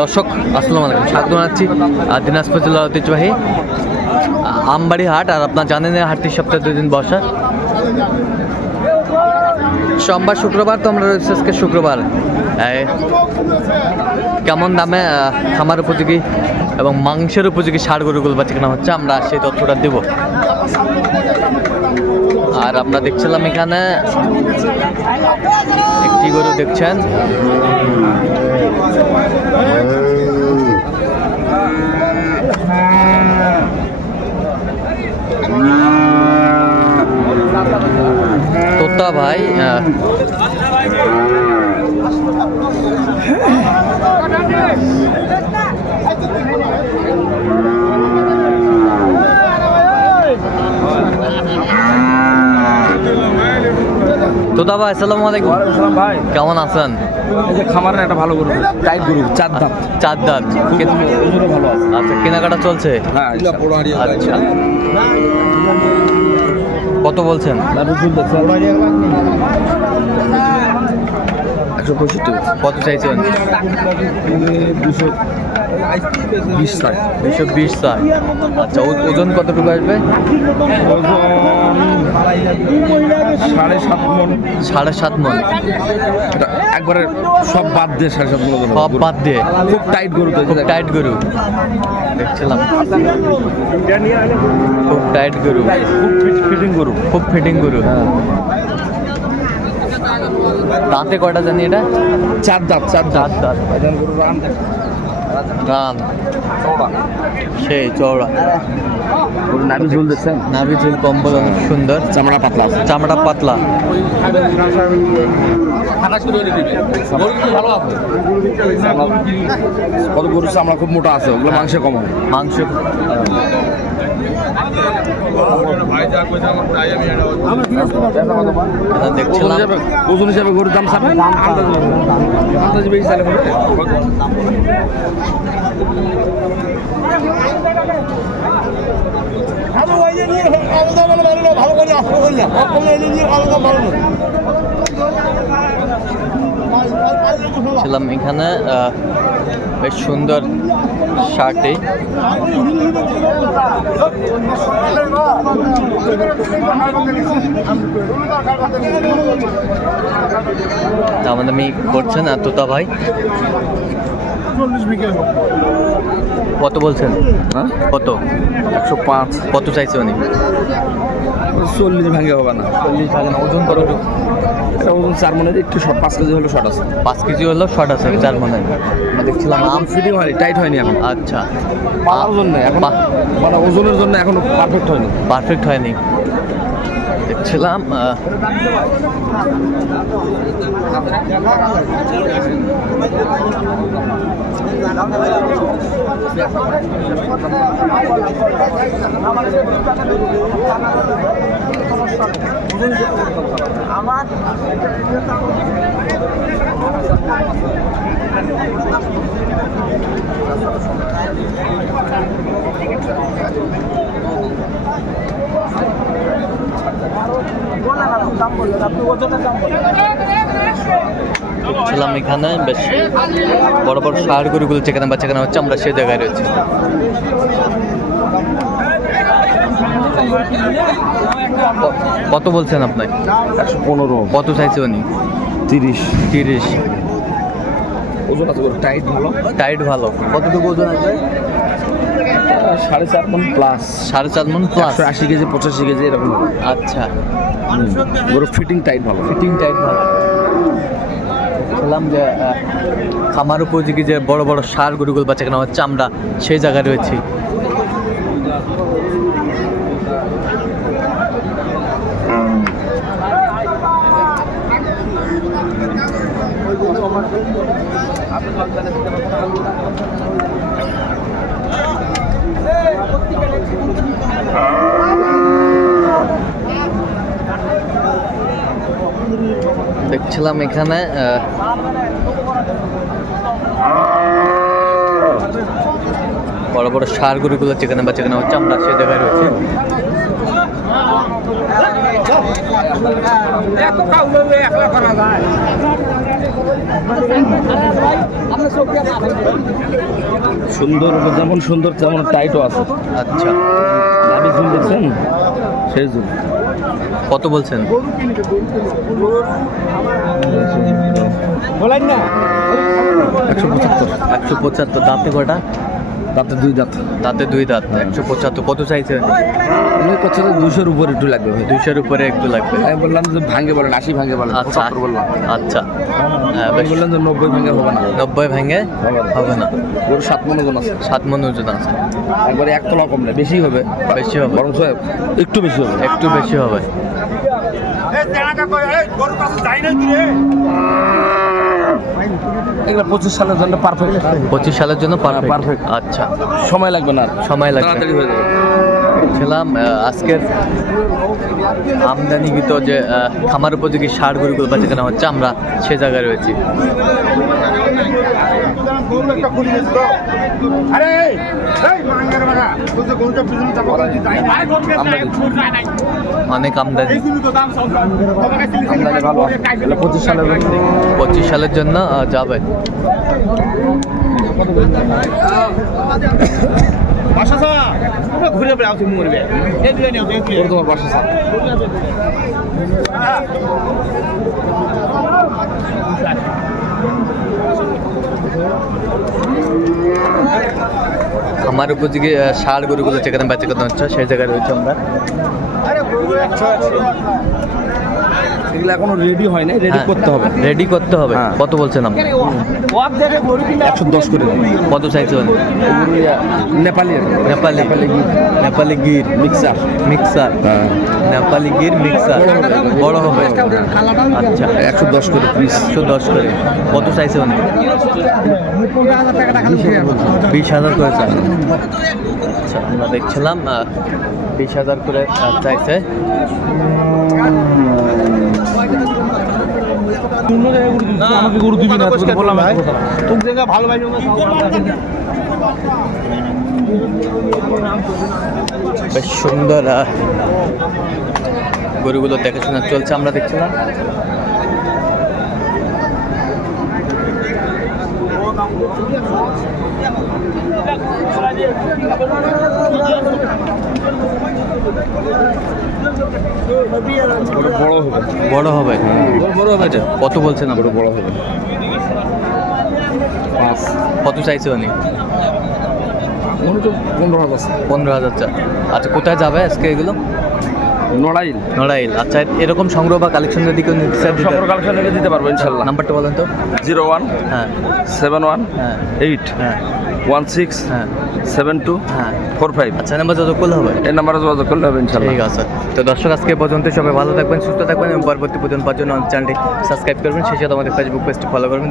দর্শক আসসালামু আলাইকুম, স্বাগত জানাচ্ছি দিনাজপুর জেলার ঐতিহ্যবাহী আমবাড়ি হাট। আর আপনার জানেন হাটটি সপ্তাহে 2 দিন বসা, সোমবার শুক্রবার। তো আমরা রয়েছে আজকে শুক্রবার। কেমন দামে খামার উপযোগী এবং মাংসের উপযোগী ষাঁড় গরুগুলো বাচ্চা কেনা হচ্ছে, আমরা সেই তথ্যটা দেব। আর আমরা দেখছিলাম এখানে একটি গরু দেখছেন, তোতা ভাই। তোতা ভাই আসসালামু আলাইকুম। ভাই কেমন আছেন? এই যে খামারের একটা ভালো গরু, টাইট গরু, চার দাঁত। ওজনে ভালো আছে। আচ্ছা, কেনাকাটা চলছে? হ্যাঁ, আচ্ছা, কত বলছেন? 165। কত চাইছেন? 220 টাকা। 220 টাকা। আচ্ছা, ওজন কতটুকু আসবে? ওজন 7.5 মণ। 7.5 মণ। এটা একবারে সব বাদ দিয়ে 7.5 মণ। সব বাদ দিয়ে খুব টাইট গরু, তো খুব টাইট গরু দেখছিলাম, খুব টাইট গরু, খুব ফিটিং গরু, খুব ফিটিং গরু। দাঁতে কয়টা জানি এটা? চার দাঁত। গরু রান সেই চওড়া। নাভি ঝুল দেখছেন? নাভি ঝুল কম্বল অনেক সুন্দর, চামড়া পাতলা, চামড়া পাতলা। কত গরু চামড়া খুব মোটা আছে, ওগুলো মাংসে কম হবে। মাংস দেখছিলাম, ওজন হিসাবে গরুর দাম চাবে আন্দাজে বেশি চালে ছিলাম এখানে বেশ সুন্দর শার্টে। দামাদামি করছেন তোতা ভাই। কত বলছেন? হ্যাঁ, কত? 105। কত চাইছে উনি? 40 ভাঙে হবে না। 40 ভাগে না। ওজন কতটুকু? এটা ওজন 4 মণের একটু শর্ট, 5 কেজি হলো শর্ট আছে। 5 কেজি হলো শর্ট আছে 4 মণের। দেখছিলাম আম ফিটিং হয়নি, টাইট হয়নি এখন। আচ্ছা, পালার জন্য এখন, মানে ওজনের জন্য এখনো পারফেক্ট হয়নি। পারফেক্ট হয়নি। দেখছিলাম আমার ছিলাম এখানে বেশ বড় বড় ষাঁড় গরুগুলো যেখানে বাচ্চা কেনা হচ্ছে, আমরা সেই জায়গায় রয়েছি। কত বলছেন আপনি? 115। কত চাইছে উনি? 30। ওজন আছে, টাইট ভালো। টাইট ভালো। কতটুকু ওজন আসবে? 4.5 মণ প্লাস। 4.5 মণ প্লাস। 80 কেজি 85 কেজি এরকম। আচ্ছা, গরু ফিটিং টাইট ভালো। ফিটিং টাইট ভালো। বললাম যে খামার উপযোগী যে বড় বড় ষাঁড় গরুগুলো বাচ্চা কেনা হচ্ছে, আমরা সেই জায়গায় রয়েছি। দেখছিলাম এখানে বড় বড় ষাঁড় গরুগুলো যেখানে বা যেখানে হচ্ছে, আমরা সেই জায়গায় রয়েছে। সুন্দর, যেমন সুন্দর তেমন টাইটও আছে। আচ্ছা, আপনি ঝুল দেখছেন, সেই ঝুল। কত বলছেন? 175। দাঁতে কটা? তাতে 2 দাঁত। দাঁতে 2 দাঁত। 175। কত চাইছেন? আমি করছি 200-র উপরে একটু লাগবে ভাই। 200-র উপরে একটু লাগবে। আমি বললাম যে ভাঙে বলেন, 80 ভাঙে বলেন। আচ্ছা, 75 বললাম। আচ্ছা। আমি বললাম যে 90 ভাঙে হবে না। 90 ভেঙে হবে না। ওর 7 মণ ওজন আছে। 7 মণ ওজন আছে। একবারে 1 তলা কম না, বেশি হবে। বেশি হবে, বরং একটু বেশি হবে। একটু বেশি হবে। এগুলো 25 সালের জন্য পারফেক্ট। 25 সালের জন্য পারফেক্ট। পারফেক্ট। আচ্ছা, সময় লাগবে না, সময় লাগবে। তাড়াতাড়ি হয়ে যাবে। ছিলাম আজকের আমদানিকৃত যে খামার উপযোগী ষাঁড় গরুগুলো বাচ্চা কেনা হচ্ছে, আমরা সে জায়গায় রয়েছি। অনেক আমদানি। 25 সালের জন্য 25 সালের জন্য যাবে। ঘুরে বেড়াও, তুমি মরবে। তোমার বাসা খামার উপযোগী ষাঁড় গরুগুলো যেখানে বেচা কেনা হচ্ছে সেই জায়গায় রয়েছে আমরা। এগুলো এখনো রেডি হয় না, রেডি করতে হবে। রেডি করতে হবে। হ্যাঁ। কত বলছেন আপনি? 110 করে দিন। কত চাইছেন? Nepali Nepali Nepali Gir mixer. Mixer. Nepali Gir mixer বড় হবে। আচ্ছা, 110 করে পিস। 110 করে। কত চাইছে অনেক? 20,000 করে চাই। আচ্ছা, আমরা দেখছিলাম 20,000 করে চাইছে। আমাকে গরু দিবি না, তোকে বললাম তোর জায়গা ভালো ভাই। বেশ সুন্দর গরুগুলো দেখাশোনা চলছে, আমরা দেখছিলাম। বড় হবে। আচ্ছা, কত বলছেন? আমরা বড় হবে। কত চাইছে উনি? 15,000। 15,000 চা। আচ্ছা, কোথায় যাবে আজকে এগুলো? নড়াইল। নড়াইল। আচ্ছা, এরকম সংগ্রহ বা কালেকশন যদি কেউ নিতে চায় কালেকশন রেখে দিতে পারবো ইনশাল্লাহ। নাম্বারটা বলেন তো। 01 হ্যাঁ 71 হ্যাঁ 8 হ্যাঁ 16 হ্যাঁ 72 হ্যাঁ 45। আচ্ছা, নাম্বার যোগাযোগ করলে হবে। এই নাম্বারে যোগাযোগ করলে হবে ইনশাল্লাহ। ঠিক আছে। তো দর্শক, আজকে পর্যন্ত সবাই ভালো থাকবেন, সুস্থ থাকবেন এবং পরবর্তী পর্যন্ত পাওয়ার জন্য চ্যানেলটি সাবস্ক্রাইব করবেন। সেই সাথে আমাদের ফেসবুক পেজটি ফলো করবেন।